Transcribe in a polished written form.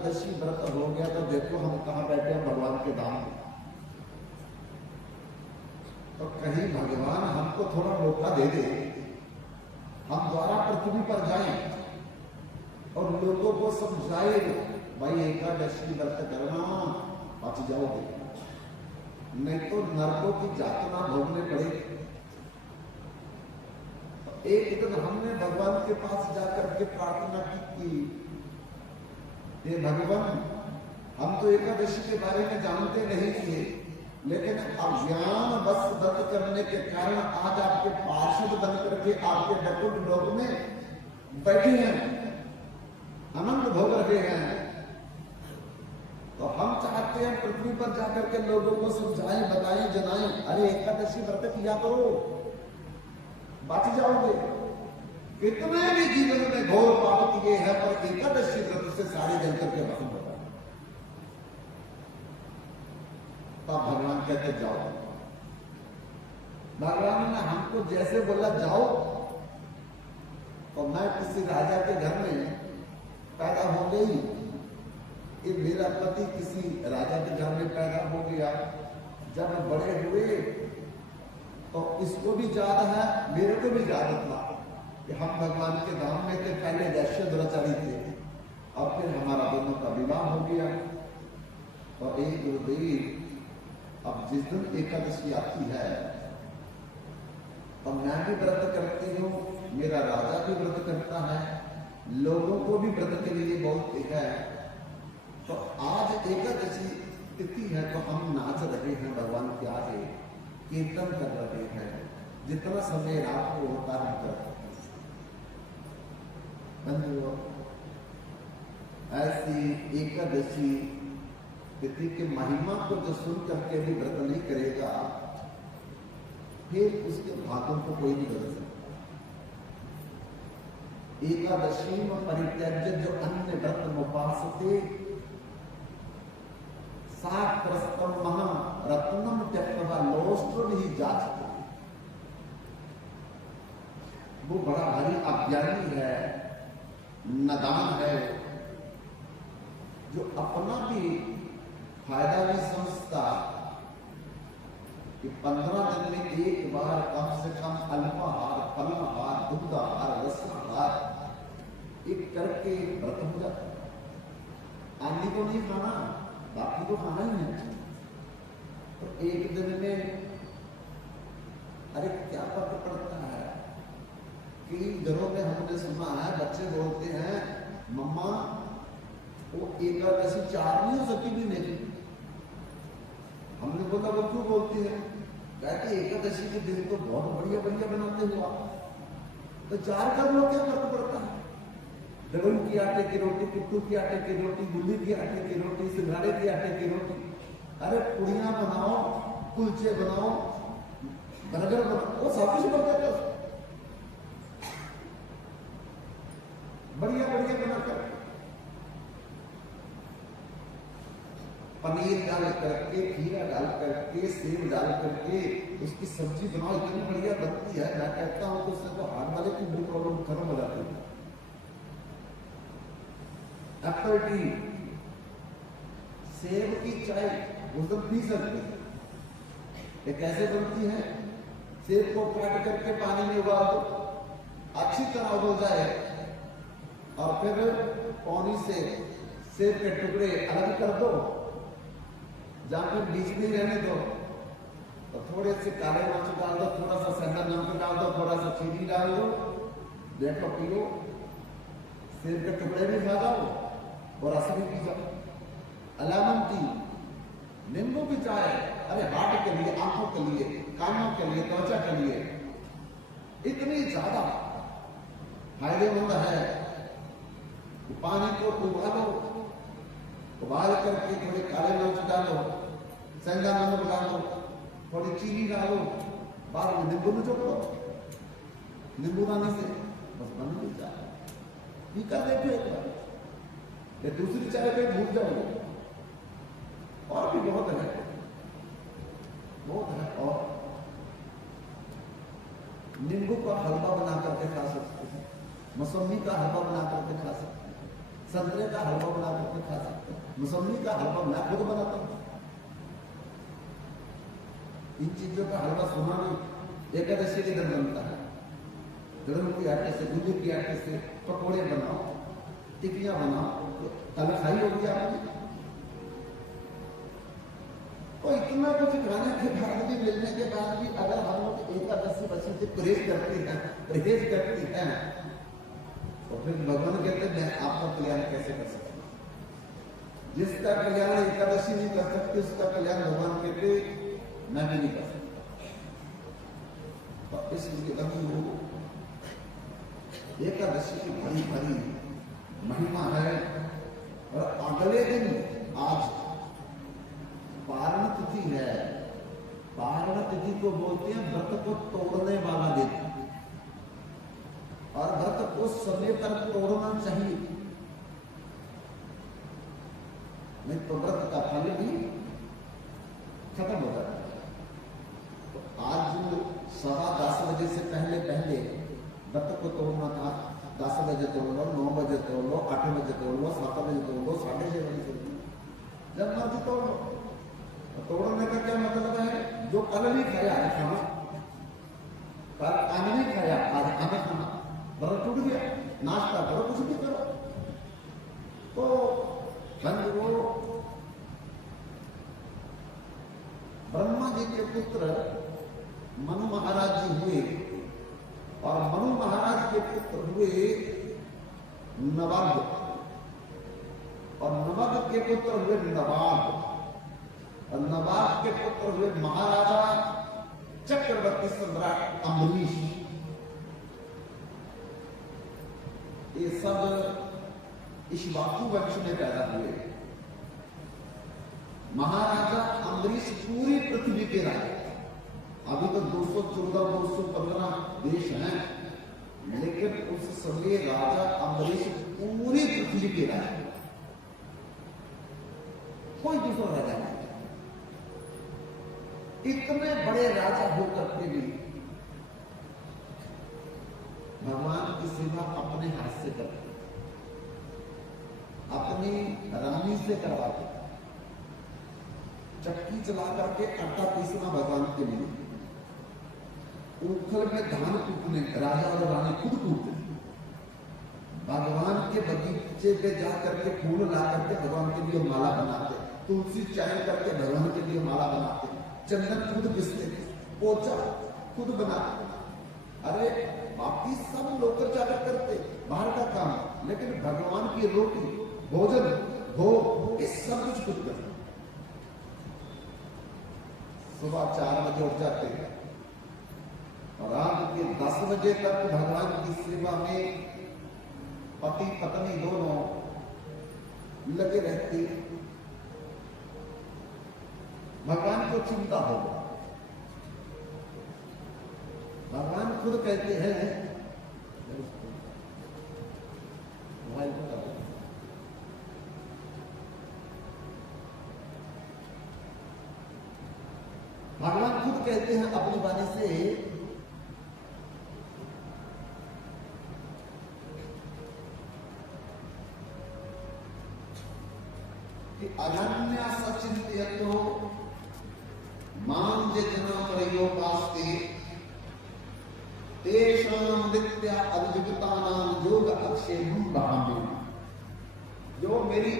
एकादशी व्रत हो गया तो देखो हम कहाँ बैठे हैं भगवान के धाम में। तो कहीं भगवान हमको थोड़ा मौका दे दे, हम द्वारा पृथ्वी पर जाएं और लोगों को समझाए, भाई एकादशी व्रत करना, बच जाओगे, नहीं तो नरकों की यातना भोगने पड़ेगी। एक दिन हमने भगवान के पास जाकर के प्रार्थना की, हे भगवान, हम तो एकादशी के बारे में जानते नहीं थे, लेकिन अज्ञान बस व्रत करने के कारण आज आपके पार्षद बन करके आपके वैकुंठ लोक में बैठे हैं, आनंद भोग रहे हैं। तो हम चाहते हैं पृथ्वी पर जाकर के लोगों को समझाएं, बताएं, जनाएं, अरे एकादशी व्रत किया करो, बच जाओगे। कितने भी जीवन में घोर पाप किए हैं, पर एकादशी व्रत से सारे जल करके खत्म होता है। तब भगवान कहते जाओ। भगवान ने हमको जैसे बोला जाओ, तो मैं किसी राजा के घर में पैदा हो गई, ये मेरा पति किसी राजा के घर में पैदा हो गया। जब बड़े हुए तो इसको भी याद है, मेरे को भी याद था कि हम भगवान के धाम में थे, पहले वैश्य दुराचारी थे, और फिर हमारा दोनों का विवाह हो गया। और एक गुरुदेव, अब जिस दिन एकादशी आती है तो मैं भी व्रत करती हूँ, मेरा राजा भी व्रत करता है, लोगों को भी व्रत के लिए बोलते हैं। तो आज एकादशी तिथि है तो हम नाच रहे हैं भगवान के आगे, कीर्तन कर रहे हैं, जितना समय रात को होता है करते। ऐसी एकादशी तिथि के महिमा को जो सुन करके भी व्रत नहीं करेगा, फिर उसके भागों को कोई नहीं बदल सकता। एकादशी में परित्यज्य जो अन्य व्रत उपासते, सात्रस्तम महा रत्नम त्यक्त्वा लोष्ट्र ही जाचते। वो बड़ा भारी अज्ञानी है, नादान है, जो अपना भी फायदा नहीं समझता कि 15 दिन में एक बार कम से कम अल्पाहार, फलाहार, दुग्धाहार, रसाहार एक करके व्रत हो जाता है। आदमी को नहीं खाना, बाकी तो खाना ही है। तो एक दिन में अरे क्या फर्क पड़ता है कि घरों में हमने सुना है, बच्चे बोलते हैं, मम्मा वो एकादशी 4 नहीं हो सकती भी नहीं। हमने बोला वो क्यों बोलती है? कहते एकादशी के दिन तो बहुत बढ़िया बढ़िया बनाते हो आप, तो 4 कर लो, क्या फर्क पड़ता है? दगन की आटे की रोटी, कुट्टू की आटे की रोटी, गुल्ली की आटे की रोटी, सिंघाड़े की आटे की रोटी, अरे पुड़िया बनाओ, कुलचे बनाओ, बर्गर बनाओ, वो सब कुछ बनता है, बढ़िया बढ़िया बनाकर। पनीर डाल करके, खीरा डाल करके, सेब डाल करके उसकी सब्जी बनाओ, इतनी बढ़िया बनती है। मैं कहता हूं तो उससे तो हार्ट वाले की भी प्रॉब्लम खत्म हो जाती है। एप्पल टी, सेब की चाय वो सब पी सकते हैं। ये कैसे बनती है? सेब को काट करके पानी में उबाल दो, अच्छी तरह उबल जाए, और फिर पानी से सेब के टुकड़े अलग कर दो, जहां पर बीज नहीं रहने दो, तो थोड़े से काले मिर्च डाल दो, थोड़ा सा सेंधा नमक डाल दो, थोड़ा सा चीनी डाल दो, देखो पियो, सेब के टुकड़े भी खा जाओ और रस भी पी जाओ। अलामन टी, नींबू की चाय, अरे हार्ट के लिए, आंखों के लिए, कानों के लिए, त्वचा के लिए इतनी ज्यादा फायदेमंद है कि पानी को उबालो, उबाल करके थोड़े काले मिर्च डालो, सेंधा नमक डालो, थोड़ी चीनी डालो, बाद में नींबू में चोको, नींबू डालने से बस बन गई चाय। ये कर देखो एक बार, या दूसरी चाय पे भूल जाओगे। और भी बहुत है, बहुत है। और नींबू का हलवा बना करके खा सकते हैं, मौसमी का हलवा बना करके खा सकते हैं, संतरे का हलवा बना करके खा सकते हैं। मौसमी का हलवा मैं खुद बनाता हूँ। इन चीजों का हलवा सुना नहीं। एकादशी के दिन बनता है, गरम के आटे से, दूध के आटे से पकौड़े बनाओ, टिकियां बनाओ, तल खाई होगी आपने। तो इतना कुछ खाने के बाद भी, मिलने के बाद भी अगर हम लोग एकादशी बची से परहेज करती हैं, तो फिर भगवान कहते हैं मैं आपका कल्याण कैसे कर सकता हूं। जिसका कल्याण एकादशी नहीं कर सकते उसका कल्याण भगवान कहते मैं भी नहीं कर सकता। तो इसलिए कभी वो एकादशी की बड़ी बड़ी महिमा है। और अगले दिन आज पारण तिथि है। पारण तिथि को बोलते हैं व्रत को तोड़ने वाला दिन, और व्रत को समय पर तोड़ना चाहिए, नहीं तो व्रत का फल भी खत्म हो जाता है। तो आज 10:15 बजे से पहले व्रत को तोड़ना था। 10 बजे तोड़ लो, 9 बजे तोड़ लो, 8 बजे तोड़ लो, 7 बजे तोड़ लो, 6:30 बजे तोड़ लो, जब मर्जी तोड़ लो। तो तोड़ने का क्या मतलब है? जो कल नहीं खाया आज खाना, कल आज नहीं खाया आज खाना खाना, व्रत टूट गया। नाश्ता करो, कुछ भी करो। तो वो ब्रह्मा जी के पुत्र मनु महाराज जी हुए, और मनु महाराज के पुत्र हुए नवाब, और नवाब के पुत्र हुए नवाब, और नवाब के पुत्र हुए महाराजा चक्रवर्ती सम्राट अम्बरीश। ये सब इक्ष्वाकु वंश में पैदा हुए। महाराजा अम्बरीश पूरी पृथ्वी के राजा। अभी तो 214 215 देश हैं, लेकिन उस समय राजा अम्बरीश पूरी पृथ्वी के राजा, कोई दूसरा राजा नहीं। इतने बड़े राजा होकर के भी भगवान की सेवा अपने हाथ से करते, अपनी रानी से करवाते। चक्की चला करके आटा पीसना भगवान के लिए, उखल में धान कूटने राजा और रानी खुद कूटते। भगवान के बगीचे पे जा करके फूल ला करके भगवान के लिए माला बनाते, तुलसी चाय करके भगवान के लिए माला बनाते, चंदन खुद पिसते, पोचा खुद बनाते। अरे बाकी सब लोग जाकर करते बाहर का काम, लेकिन भगवान की रोटी, भोजन, भोग, इस सब कुछ खुद करते। सुबह 4 बजे उठ जाते हैं और रात के 10 बजे तक भगवान की सेवा में पति पत्नी दोनों लगे रहते। भगवान को चिंता होगा। भगवान खुद कहते हैं, भगवान खुद कहते हैं अपनी वाणी से कि अनन्या सचिंतयतो मां ये जना प्रयोगास्ते तेषां विद्या अद्वितानां योग अक्षेमं भावि। जो मेरी